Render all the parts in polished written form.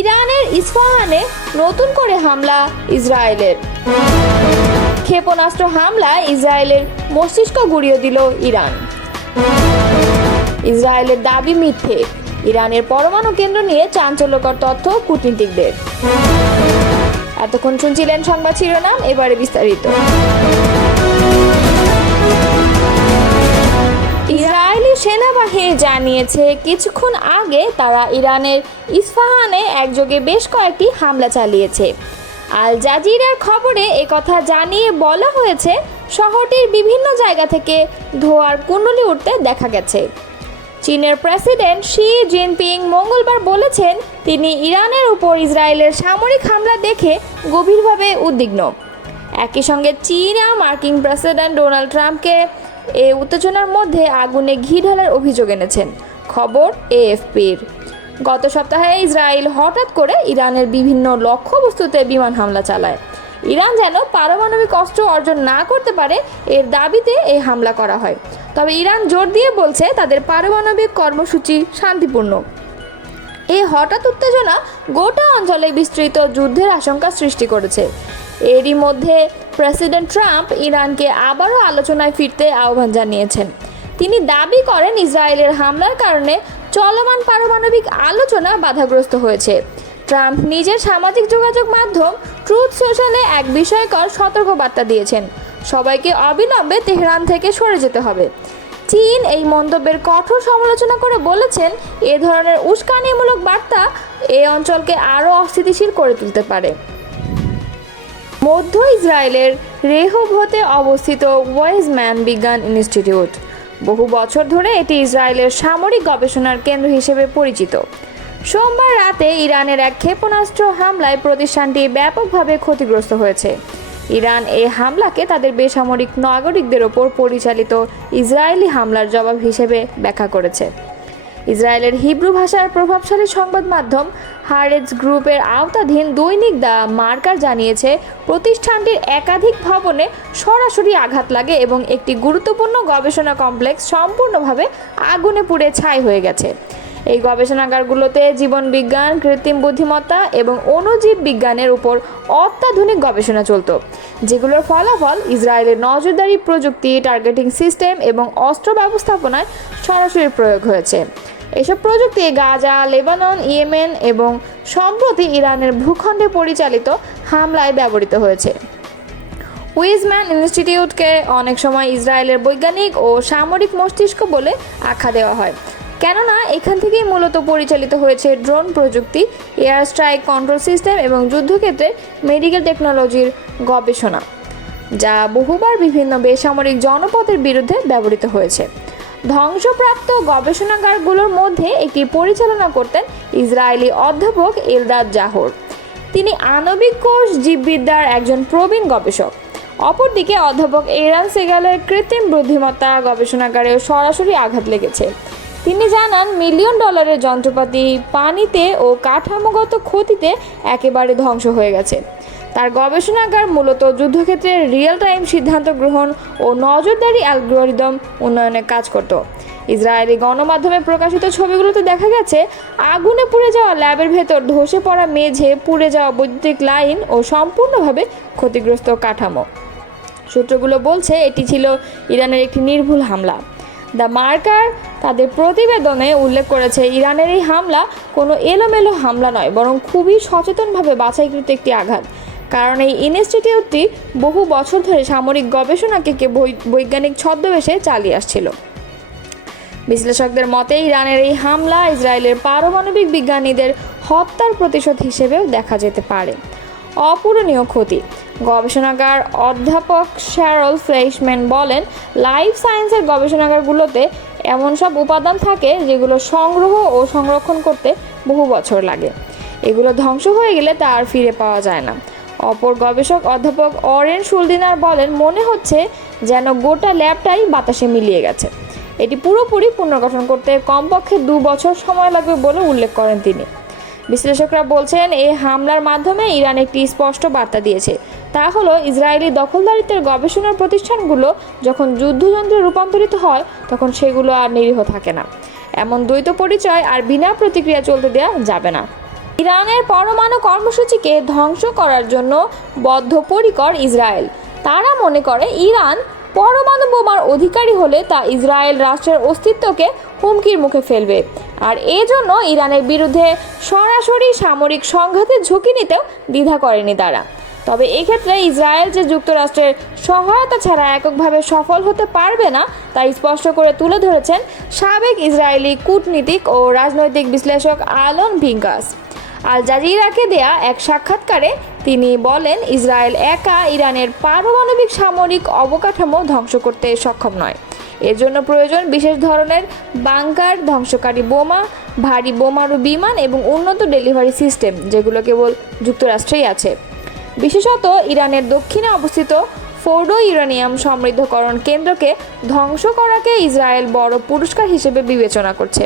ইরানের ইস্পাহানে নতুন করে হামলা ইসরায়েলের। ক্ষেপণাস্ত্র হামলায় ইসরায়েলের মস্তিষ্ক গুঁড়িয়ে দিল ইরান। ইসরায়েলের দাবি মিথ্যে। ইরানের পরমাণু কেন্দ্র নিয়ে চাঞ্চল্যকর তথ্য কূটনীতিকদের। এতক্ষণ শুনছিলেন সংবাদ শিরোনাম, এবারে বিস্তারিত। ইসরায়েলি সেনাবাহিনী জানিয়েছে কিছুক্ষণ আগে তারা ইরানের ইস্পাহানে একযোগে বেশ কয়েকটি হামলা চালিয়েছে। আল জাজিরার খবরে একথা জানিয়ে বলা হয়েছে, শহরটির বিভিন্ন জায়গা থেকে ধোঁয়ার কুণ্ডলী উঠতে দেখা গেছে। চীনের প্রেসিডেন্ট শি জিনপিং মঙ্গলবার বলেছেন তিনি ইরানের উপর ইসরায়েলের সামরিক হামলা দেখে গভীরভাবে উদ্বিগ্ন। একই সঙ্গে চীনা মার্কিন প্রেসিডেন্ট ডোনাল্ড ট্রাম্পকে এই উত্তেজনার মধ্যে আগুনে ঘি ঢালার অভিযোগ এনেছেন। খবর এএফপির। গত সপ্তাহে ইসরায়েল হঠাৎ করে ইরানের বিভিন্ন লক্ষ্যবস্তুতে বিমান হামলা চালায়। ইরান যেন পারমাণবিক অস্ত্র অর্জন না করতে পারে এর দাবিতে এই হামলা করা হয়। তবে ইরান জোর দিয়ে বলছে তাদের পারমাণবিক কর্মসূচি শান্তিপূর্ণ। এই হঠাৎ উত্তেজনা গোটা অঞ্চলে বিস্তৃত যুদ্ধের আশঙ্কা সৃষ্টি করেছে। এরই মধ্যে প্রেসিডেন্ট ট্রাম্প ইরানকে আবারও আলোচনায় ফিরতে আহ্বান জানিয়েছেন। তিনি দাবি করেন ইসরায়েলের হামলার কারণে চলমান পারমাণবিক আলোচনা বাধাগ্রস্ত হয়েছে। ট্রাম্প নিজের সামাজিক যোগাযোগ মাধ্যম ট্রুথ সোশ্যালে এক বিস্ময়কর সতর্কবার্তা দিয়েছেন, সবাইকে অবিলম্বে তেহরান থেকে সরে যেতে হবে। চীন এই মন্তব্যের কঠোর সমালোচনা করে বলেছেন এ ধরনের উস্কানিমূলক বার্তা এই অঞ্চলকে আরও অস্থিতিশীল করে তুলতে পারে। মধ্য ইসরায়েলের রেহোভতে অবস্থিত ওয়েজম্যান বিজ্ঞান ইনস্টিটিউট। বহু বছর ধরে এটি ইসরায়েলের সামরিক গবেষণার কেন্দ্র হিসেবে পরিচিত। সোমবার রাতে ইরানের এক ক্ষেপণাস্ত্র হামলায় প্রতিষ্ঠানটি ব্যাপকভাবে ক্ষতিগ্রস্ত হয়েছে। ইরান এই হামলাকে তাদের বেসামরিক নাগরিকদের ওপর পরিচালিত ইসরায়েলি হামলার জবাব হিসেবে ব্যাখ্যা করেছে। ইসরায়েলের হিব্রু ভাষার প্রভাবশালী সংবাদ মাধ্যম হারেজ গ্রুপের আওতাধীন দৈনিক দ্য মার্কার জানিয়েছে প্রতিষ্ঠানটির একাধিক ভবনে সরাসরি আঘাত লাগে এবং একটি গুরুত্বপূর্ণ গবেষণা কমপ্লেক্স সম্পূর্ণভাবে আগুনে পুড়ে ছাই হয়ে গেছে। এই গবেষণাগারগুলোতে জীবনবিজ্ঞান, কৃত্রিম বুদ্ধিমত্তা এবং অণুজীব বিজ্ঞানের উপর অত্যাধুনিক গবেষণা চলত, যেগুলোর ফলাফল ইসরায়েলের নজরদারি প্রযুক্তি, টার্গেটিং সিস্টেম এবং অস্ত্র ব্যবস্থাপনায় সরাসরি প্রয়োগ হয়েছে। এসব প্রযুক্তি গাজা, লেবানন, ইয়েমেন এবং সম্প্রতি ইরানের ভূখণ্ডে পরিচালিত হামলায় ব্যবহৃত হয়েছে। ওয়েজম্যান ইনস্টিটিউটকে অনেক সময় ইসরায়েলের বৈজ্ঞানিক ও সামরিক মস্তিষ্ক বলে আখ্যা দেওয়া হয়, কেননা এখান থেকেই মূলত পরিচালিত হয়েছে ড্রোন প্রযুক্তি, এয়ার স্ট্রাইক কন্ট্রোল সিস্টেম এবং যুদ্ধক্ষেত্রে মেডিকেল টেকনোলজির গবেষণা, যা বহুবার বিভিন্ন বেসামরিক জনপদের বিরুদ্ধে ব্যবহৃত হয়েছে। ধ্বংসপ্রাপ্ত গবেষণাগারগুলোর মধ্যে একটি পরিচালনা করতেন ইসরায়েলি অধ্যাপক এলদাদ জাহর। তিনি আণবিক কোষ জীববিদ্যার একজন প্রবীণ গবেষক। অপরদিকে অধ্যাপক এরান সেগালের কৃত্রিম বুদ্ধিমত্তা গবেষণাগারেও সরাসরি আঘাত লেগেছে। তিনি জানান মিলিয়ন ডলারের যন্ত্রপাতি পানিতে ও কাঠামোগত ক্ষতিতে একেবারে ধ্বংস হয়ে গেছে। তার গবেষণাগার মূলত যুদ্ধক্ষেত্রে রিয়েল টাইম সিদ্ধান্ত গ্রহণ ও নজরদারি অ্যালগরিদম উন্নয়নে কাজ করত। ইসরায়েলি গণমাধ্যমে প্রকাশিত ছবিগুলোতে দেখা গেছে আগুনে পুড়ে যাওয়া ল্যাবের ভেতর ধসে পড়া মেঝে, পুড়ে যাওয়া বৈদ্যুতিক লাইন ও সম্পূর্ণভাবে ক্ষতিগ্রস্ত কাঠামো। সূত্রগুলো বলছে এটি ছিল ইরানের একটি নির্ভুল হামলা। দ্য মার্কার তাদের প্রতিবেদনে উল্লেখ করেছে ইরানের এই হামলা কোনো এলোমেলো হামলা নয়, বরং খুবই সচেতনভাবে বাছাইকৃত একটি আঘাত। কারণ এই ইনস্টিটিউটটি বহু বছর ধরে সামরিক গবেষণাকে বৈজ্ঞানিক ছদ্মবেশে চালিয়ে আসছিল। বিশ্লেষকদের মতে ইরানের এই হামলা ইসরায়েলের পারমাণবিক বিজ্ঞানীদের হত্যার প্রতিশোধ হিসেবেও দেখা যেতে পারে। অপূরণীয় ক্ষতি। গবেষণাগার অধ্যাপক শ্যারল ফ্লেইশম্যান বলেন, লাইফ সায়েন্সের গবেষণাগারগুলোতে এমন সব উপাদান থাকে যেগুলো সংগ্রহ ও সংরক্ষণ করতে বহু বছর লাগে। এগুলো ধ্বংস হয়ে গেলে তা আর ফিরে পাওয়া যায় না। অপর গবেষক অধ্যাপক অরেন শুলদিনার বলেন, মনে হচ্ছে যেন গোটা ল্যাবটাই বাতাসে মিলিয়ে গেছে। এটি পুরোপুরি পুনর্গঠন করতে কমপক্ষে 2 বছর সময় লাগবে বলে উল্লেখ করেন তিনি। বিশ্লেষকরা বলছেন এই হামলার মাধ্যমে ইরান একটি স্পষ্ট বার্তা দিয়েছে, তা হলো ইসরায়েলি দখলদারিত্বের গবেষণার প্রতিষ্ঠানগুলো যখন যুদ্ধযন্ত্রে রূপান্তরিত হয় তখন সেগুলো আর নিরীহ থাকে না। এমন দ্বৈত পরিচয় আর বিনা প্রতিক্রিয়া চলতে দেওয়া যাবে না। ইরানের পরমাণু কর্মসূচিকে ধ্বংস করার জন্য বদ্ধপরিকর ইসরায়েল। তারা মনে করে ইরান পরমাণু বোমার অধিকারী হলে তা ইসরায়েল রাষ্ট্রের অস্তিত্বকে হুমকির মুখে ফেলবে, আর এজন্য ইরানের বিরুদ্ধে সরাসরি সামরিক সংঘাতের ঝুঁকি নিতেও দ্বিধা করেনি তারা। তবে এক্ষেত্রে ইসরায়েল যে যুক্তরাষ্ট্রের সহায়তা ছাড়া এককভাবে সফল হতে পারবে না তা স্পষ্ট করে তুলে ধরেছেন সাবেক ইসরায়েলি কূটনীতিক ও রাজনৈতিক বিশ্লেষক আলন পিঙ্কাস। আল জাজিরাকে দেয়া এক সাক্ষাৎকারে তিনি বলেন, ইসরায়েল একা ইরানের পারমাণবিক সামরিক অবকাঠামো ধ্বংস করতে সক্ষম নয়। এর জন্য প্রয়োজন বিশেষ ধরনের বাংকার, ধ্বংসকারী বোমা, ভারী বোমারু বিমান এবং উন্নত ডেলিভারি সিস্টেম, যেগুলো কেবল যুক্তরাষ্ট্রেই আছে। বিশেষত ইরানের দক্ষিণে অবস্থিত ফোর্ডো ইউরেনিয়াম সমৃদ্ধকরণ কেন্দ্রকে ধ্বংস করাকে ইসরায়েল বড় পুরস্কার হিসেবে বিবেচনা করছে,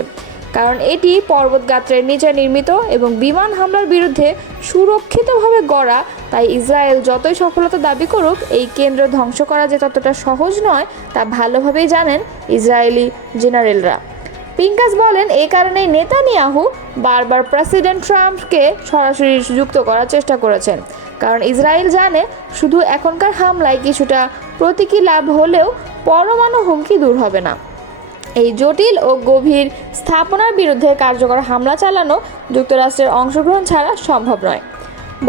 কারণ এটি পর্বতগাত্রের নিচে নির্মিত এবং বিমান হামলার বিরুদ্ধে সুরক্ষিতভাবে গড়া। তাই ইসরায়েল যতই সফলতা দাবি করুক, এই কেন্দ্র ধ্বংস করা যে ততটা সহজ নয় তা ভালোভাবেই জানেন ইসরায়েলি জেনারেলরা। পিঙ্কাস বলেন, এই কারণেই নেতানিয়াহু বারবার প্রেসিডেন্ট ট্রাম্পকে সরাসরি যুক্ত করার চেষ্টা করেছেন, কারণ ইসরায়েল জানে শুধু এখনকার হামলায় কিছুটা প্রতীকী লাভ হলেও পরমাণু হুমকি দূর হবে না। এই জটিল ও গভীর স্থাপনার বিরুদ্ধে কার্যকর হামলা চালানো যুক্তরাষ্ট্রের অংশগ্রহণ ছাড়া সম্ভব নয়।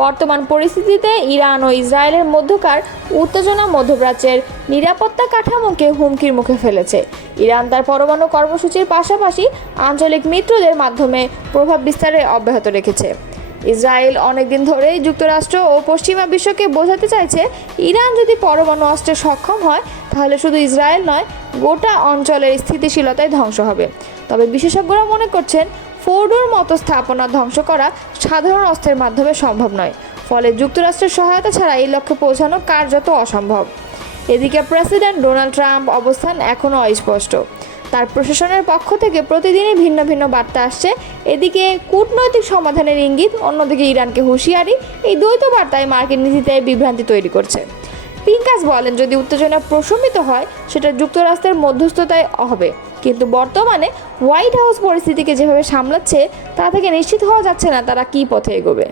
বর্তমান পরিস্থিতিতে ইরান ও ইসরায়েলের মধ্যকার উত্তেজনা মধ্যপ্রাচ্যের নিরাপত্তা কাঠামোকে হুমকির মুখে ফেলেছে। ইরান তার পরমাণু কর্মসূচির পাশাপাশি আঞ্চলিক মিত্রদের মাধ্যমে প্রভাব বিস্তারে অব্যাহত রেখেছে। ইসরায়েল অনেকদিন ধরেই যুক্তরাষ্ট্র ও পশ্চিমা বিশ্বকে বোঝাতে চাইছে, ইরান যদি পরমাণু অস্ত্রে সক্ষম হয় তাহলে শুধু ইসরায়েল নয়, গোটা অঞ্চলের স্থিতিশীলতায় ধ্বংস হবে। তবে বিশেষজ্ঞরা মনে করছেন, ফোর্ডোর মতো স্থাপনা ধ্বংস করা সাধারণ অস্ত্রের মাধ্যমে সম্ভব নয়, ফলে যুক্তরাষ্ট্রের সহায়তা ছাড়া এই লক্ষ্যে পৌঁছানো কার্যত অসম্ভব। এদিকে প্রেসিডেন্ট ডোনাল্ড ট্রাম্প অবস্থান এখনও অস্পষ্ট। তার প্রশাসনের পক্ষ থেকে প্রতিদিনই ভিন্ন ভিন্ন বার্তা আসছে। এদিকে কূটনৈতিক সমাধানের ইঙ্গিত, অন্যদিকে ইরানকে হুঁশিয়ারি। এই দ্বৈত বার্তায় মার্কিন নীতিতে বিভ্রান্তি তৈরি করছে। পিঙ্কাস বলেন, যদি উত্তেজনা প্রশমিত হয় সেটা যুক্তরাষ্ট্রের মধ্যস্থতায় হবে, কিন্তু বর্তমানে হোয়াইট হাউস পরিস্থিতিকে যেভাবে সামলাচ্ছে তা থেকে নিশ্চিত হওয়া যাচ্ছে না তারা কী পথে এগোবে।